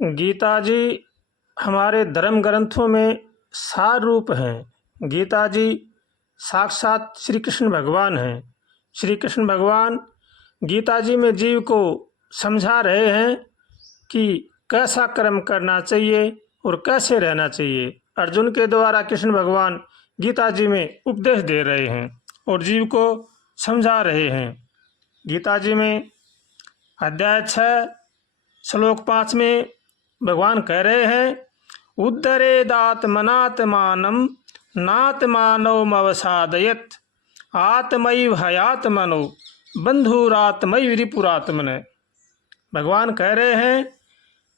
गीता जी हमारे धर्म ग्रंथों में सार रूप हैं। गीता जी साक्षात श्री कृष्ण भगवान हैं। श्री कृष्ण भगवान गीता जी में जीव को समझा रहे हैं कि कैसा कर्म करना चाहिए और कैसे रहना चाहिए। अर्जुन के द्वारा कृष्ण भगवान गीता जी में उपदेश दे रहे हैं और जीव को समझा रहे हैं। गीता जी में अध्याय 6 श्लोक 5 में भगवान कह रहे हैं, उद्धरेदात्मनात्मानं नात्मानमवसादयत् आत्मैव हयात्मनो बंधुरात्मैव रिपुरात्मने। भगवान कह रहे हैं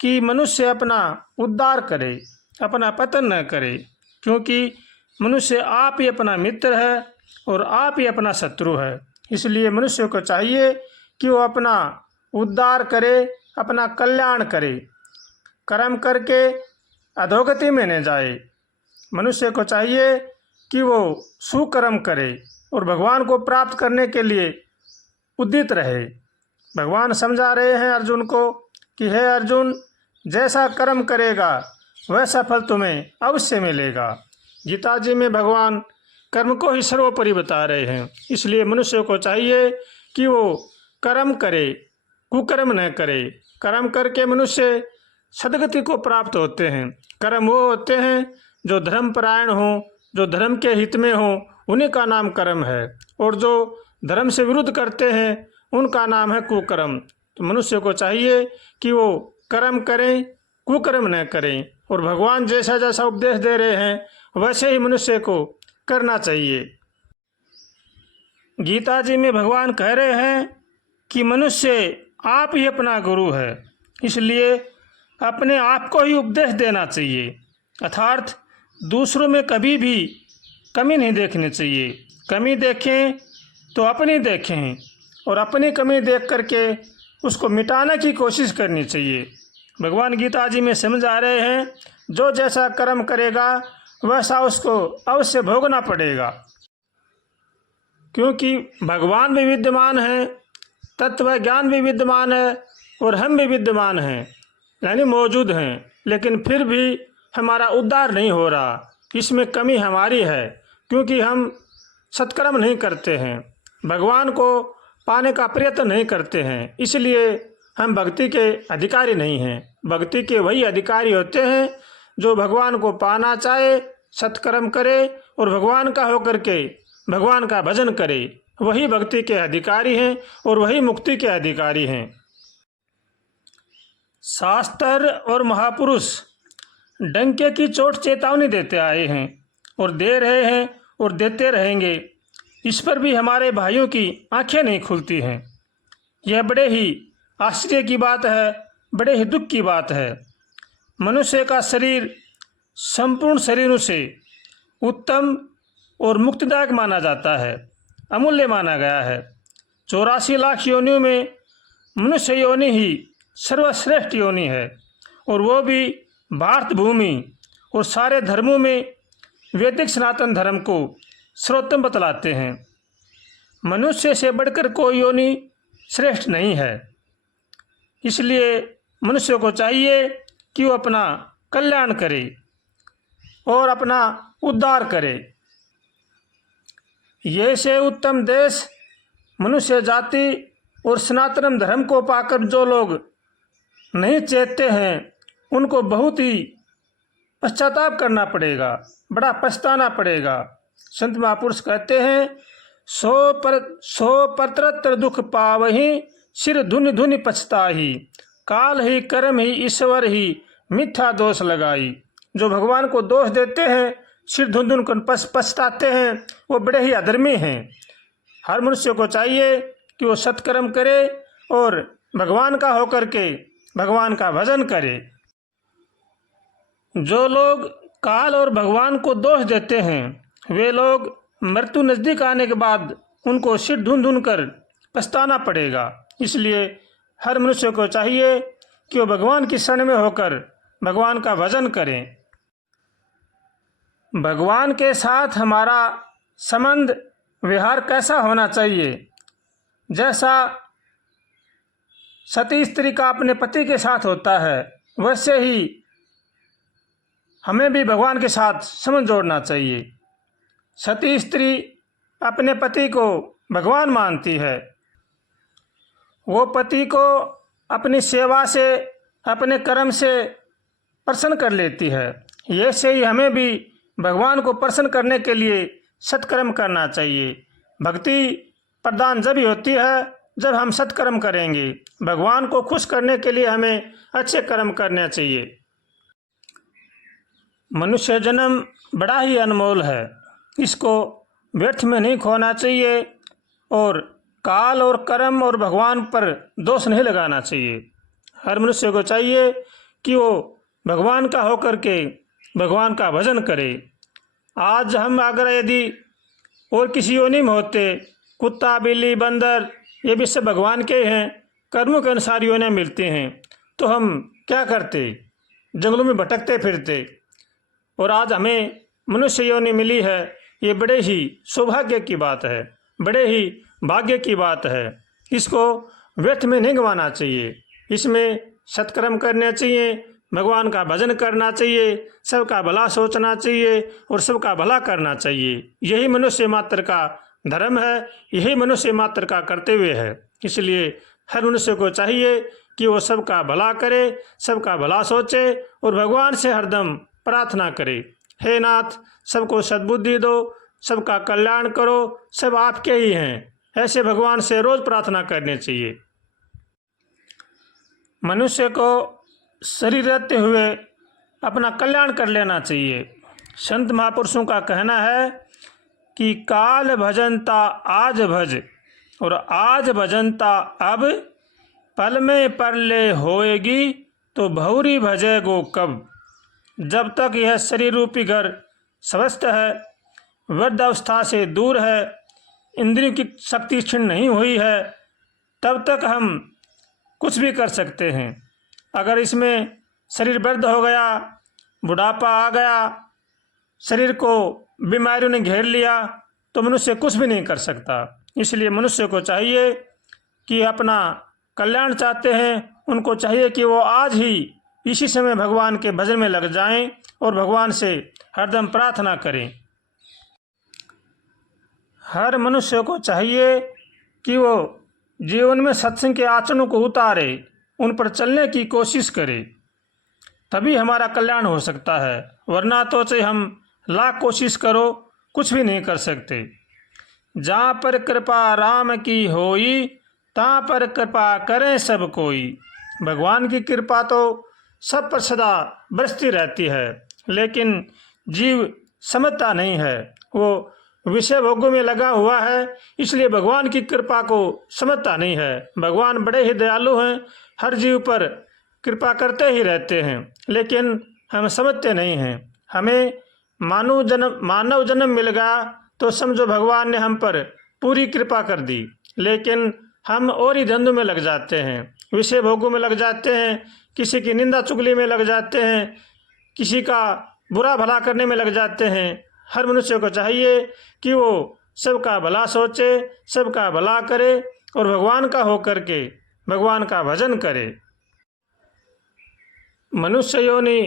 कि मनुष्य अपना उद्धार करे, अपना पतन न करे, क्योंकि मनुष्य आप ही अपना मित्र है और आप ही अपना शत्रु है। इसलिए मनुष्य को चाहिए कि वो अपना उद्धार करे, अपना कल्याण करे, कर्म करके अधोगति में न जाए। मनुष्य को चाहिए कि वो सुकर्म करे और भगवान को प्राप्त करने के लिए उद्यत रहे। भगवान समझा रहे हैं अर्जुन को कि हे अर्जुन, जैसा कर्म करेगा वैसा फल तुम्हें अवश्य मिलेगा। गीता जी में भगवान कर्म को ही सर्वोपरि बता रहे हैं। इसलिए मनुष्य को चाहिए कि वो कर्म करे, कुकर्म न करे। कर्म करके मनुष्य सदगति को प्राप्त होते हैं। कर्म वो होते हैं जो धर्मपरायण हों, जो धर्म के हित में हों, उन्हीं का नाम कर्म है। और जो धर्म से विरुद्ध करते हैं उनका नाम है कुकर्म। तो मनुष्य को चाहिए कि वो कर्म करें, कुकर्म न करें। और भगवान जैसा जैसा उपदेश दे रहे हैं वैसे ही मनुष्य को करना चाहिए। गीता जी में भगवान कह रहे हैं कि मनुष्य आप ही अपना गुरु है, इसलिए अपने आप को ही उपदेश देना चाहिए। अर्थात दूसरों में कभी भी कमी नहीं देखनी चाहिए। कमी देखें तो अपनी देखें और अपनी कमी देख करके उसको मिटाने की कोशिश करनी चाहिए। भगवान गीता जी में समझा रहे हैं, जो जैसा कर्म करेगा वैसा उसको अवश्य भोगना पड़ेगा, क्योंकि भगवान भी विद्यमान है, तत्व ज्ञान भी विद्यमान है और हम भी विद्यमान हैं, यानी मौजूद हैं। लेकिन फिर भी हमारा उद्धार नहीं हो रहा। इसमें कमी हमारी है, क्योंकि हम सत्कर्म नहीं करते हैं, भगवान को पाने का प्रयत्न नहीं करते हैं। इसलिए हम भक्ति के अधिकारी नहीं हैं। भक्ति के वही अधिकारी होते हैं जो भगवान को पाना चाहे, सत्कर्म करे और भगवान का होकर के भगवान का भजन करे। वही भक्ति के अधिकारी हैं और वही मुक्ति के अधिकारी हैं। शास्त्र और महापुरुष डंके की चोट चेतावनी देते आए हैं और दे रहे हैं और देते रहेंगे। इस पर भी हमारे भाइयों की आंखें नहीं खुलती हैं। यह बड़े ही आश्चर्य की बात है, बड़े ही दुख की बात है। मनुष्य का शरीर संपूर्ण शरीरों से उत्तम और मुक्तिदायक माना जाता है, अमूल्य माना गया है। 84 लाख योनियों में मनुष्य योनि ही सर्वश्रेष्ठ योनि है, और वो भी भारत भूमि और सारे धर्मों में वैदिक सनातन धर्म को सर्वोत्तम बतलाते हैं। मनुष्य से बढ़कर कोई योनि श्रेष्ठ नहीं है। इसलिए मनुष्य को चाहिए कि वो अपना कल्याण करे और अपना उद्धार करे। ये से उत्तम देश मनुष्य जाति और सनातन धर्म को पाकर जो लोग नहीं चेतते हैं उनको बहुत ही पश्चाताप करना पड़ेगा, बड़ा पछताना पड़ेगा। संत महापुरुष कहते हैं, सो परत्र दुख पावही, सिर धुनि धुनि पछताही, काल ही कर्म ही ईश्वर ही मिथ्या दोष लगाई। जो भगवान को दोष देते हैं, सिर धुन धुन कर पछताते हैं, वो बड़े ही अधर्मी हैं। हर मनुष्य को चाहिए कि वो सत्कर्म करे और भगवान का होकर के भगवान का भजन करे। जो लोग काल और भगवान को दोष देते हैं वे लोग मृत्यु नज़दीक आने के बाद उनको सिर धुन धुन कर पछताना पड़ेगा। इसलिए हर मनुष्य को चाहिए कि वो भगवान की शरण में होकर भगवान का भजन करें। भगवान के साथ हमारा संबंध व्यवहार कैसा होना चाहिए? जैसा सती स्त्री का अपने पति के साथ होता है, वैसे ही हमें भी भगवान के साथ संबंध जोड़ना चाहिए। सती स्त्री अपने पति को भगवान मानती है, वो पति को अपनी सेवा से, अपने कर्म से प्रसन्न कर लेती है। ऐसे ही हमें भी भगवान को प्रसन्न करने के लिए सत्कर्म करना चाहिए। भक्ति प्रदान जब ही होती है जब हम सत्कर्म करेंगे। भगवान को खुश करने के लिए हमें अच्छे कर्म करने चाहिए। मनुष्य जन्म बड़ा ही अनमोल है, इसको व्यर्थ में नहीं खोना चाहिए और काल और कर्म और भगवान पर दोष नहीं लगाना चाहिए। हर मनुष्य को चाहिए कि वो भगवान का होकर के भगवान का भजन करे। आज हम अगर यदि और किसी योनि में होते, कुत्ता, बिल्ली, बंदर, ये भी सब भगवान के हैं, कर्मों के अनुसार योनियाँ मिलती हैं, तो हम क्या करते? जंगलों में भटकते फिरते। और आज हमें मनुष्य योनि मिली है, ये बड़े ही सौभाग्य की बात है, बड़े ही भाग्य की बात है। इसको व्यर्थ में नहीं गंवाना चाहिए, इसमें सत्कर्म करने चाहिए, भगवान का भजन करना चाहिए, सबका भला सोचना चाहिए और सबका भला करना चाहिए। यही मनुष्य मात्र का धर्म है, यही मनुष्य मात्र का कर्तव्य है। इसलिए हर मनुष्य को चाहिए कि वो सबका भला करे, सबका भला सोचे और भगवान से हरदम प्रार्थना करे, हे नाथ सबको सद्बुद्धि दो, सबका कल्याण करो, सब आपके ही हैं। ऐसे भगवान से रोज प्रार्थना करनी चाहिए। मनुष्य को शरीर रहते हुए अपना कल्याण कर लेना चाहिए। संत महापुरुषों का कहना है कि काल भजनता आज भज और आज भजनता अब, पल में परले होएगी तो बहुरी भजेगो कब। जब तक यह शरीर रूपी घर स्वस्थ है, वृद्धावस्था से दूर है, इंद्रियों की शक्ति क्षीण नहीं हुई है, तब तक हम कुछ भी कर सकते हैं। अगर इसमें शरीर वृद्ध हो गया, बुढ़ापा आ गया, शरीर को बीमारियों ने घेर लिया, तो मनुष्य कुछ भी नहीं कर सकता। इसलिए मनुष्य को चाहिए कि अपना कल्याण चाहते हैं, उनको चाहिए कि वो आज ही इसी समय भगवान के भजन में लग जाएं और भगवान से हरदम प्रार्थना करें। हर मनुष्य को चाहिए कि वो जीवन में सत्संग के आचरणों को उतारे, उन पर चलने की कोशिश करे, तभी हमारा कल्याण हो सकता है। वरना तो चाहे हम लाख कोशिश करो, कुछ भी नहीं कर सकते। जहाँ पर कृपा राम की होई, तहाँ पर कृपा करें सब कोई। भगवान की कृपा तो सब पर सदा बरसती रहती है, लेकिन जीव समझता नहीं है, वो विषय भोगों में लगा हुआ है, इसलिए भगवान की कृपा को समझता नहीं है। भगवान बड़े ही दयालु हैं, हर जीव पर कृपा करते ही रहते हैं, लेकिन हम समझते नहीं हैं। हमें मानव जन्म मिल गया तो समझो भगवान ने हम पर पूरी कृपा कर दी, लेकिन हम और ही धंधों में लग जाते हैं, विषय भोगों में लग जाते हैं, किसी की निंदा चुगली में लग जाते हैं, किसी का बुरा भला करने में लग जाते हैं। हर मनुष्य को चाहिए कि वो सबका भला सोचे, सबका भला करे और भगवान का होकर के भगवान का भजन करे। मनुष्य योनि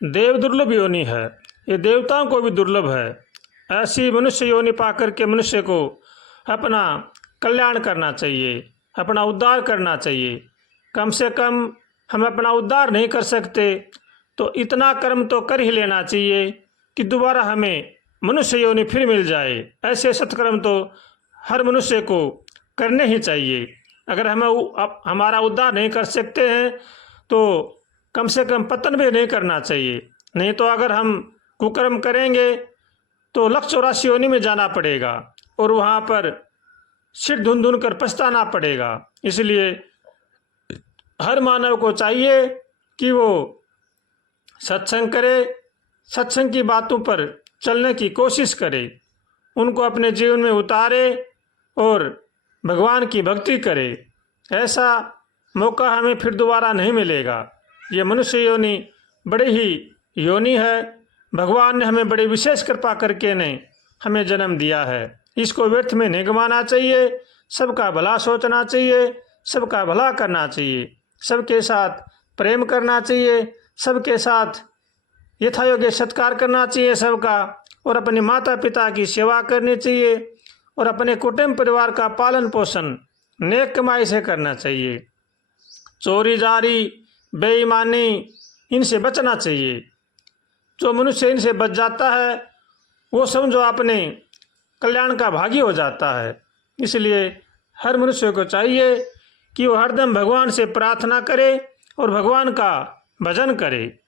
देव दुर्लभ योनि है, ये देवताओं को भी दुर्लभ है। ऐसी मनुष्य योनि पाकर के मनुष्य को अपना कल्याण करना चाहिए, अपना उद्धार करना चाहिए। कम से कम हम अपना उद्धार नहीं कर सकते तो इतना कर्म तो कर ही लेना चाहिए कि दोबारा हमें मनुष्य योनि फिर मिल जाए। ऐसे सत्कर्म तो हर मनुष्य को करने ही चाहिए। अगर हम हमारा उद्धार नहीं कर सकते हैं तो कम से कम पतन भी नहीं करना चाहिए। नहीं तो अगर हम कुकर्म करेंगे तो 184 योनि में जाना पड़ेगा और वहाँ पर सिर धुन धुन कर पछताना पड़ेगा। इसलिए हर मानव को चाहिए कि वो सत्संग करे, सत्संग की बातों पर चलने की कोशिश करे, उनको अपने जीवन में उतारे और भगवान की भक्ति करे। ऐसा मौका हमें फिर दोबारा नहीं मिलेगा। ये मनुष्य योनि बड़ी ही योनि है, भगवान ने हमें बड़ी विशेष कृपा करके ने हमें जन्म दिया है। इसको व्यर्थ में नहीं गंवाना चाहिए, सबका भला सोचना चाहिए, सबका भला करना चाहिए, सबके साथ प्रेम करना चाहिए, सबके साथ यथायोग्य सत्कार करना चाहिए सबका, और अपने माता पिता की सेवा करनी चाहिए, और अपने कुटुंब परिवार का पालन पोषण नेक कमाई से करना चाहिए। चोरी जारी बेईमानी इनसे बचना चाहिए। जो मनुष्य इनसे बच जाता है वो समझो अपने कल्याण का भागी हो जाता है। इसलिए हर मनुष्य को चाहिए कि वो हरदम भगवान से प्रार्थना करे और भगवान का भजन करे।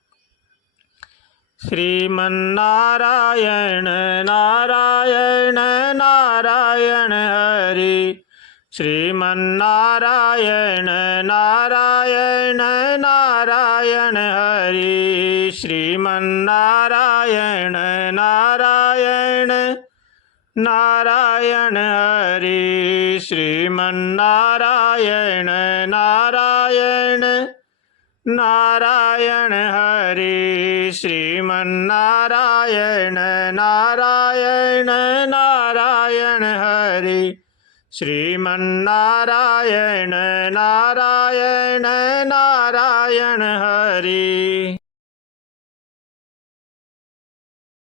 श्रीमन्नारायण नारायण नारायण हरि, श्रीमन्नारायण नारायण नारायण हरि, श्रीमन्नारायण नारायण नारायण हरि, श्रीमन्नारायण नारायण नारायण हरि, श्रीमन्नारायण नारायण नारायण हरि, श्रीमन्नारायण नारायण नारायण हरि।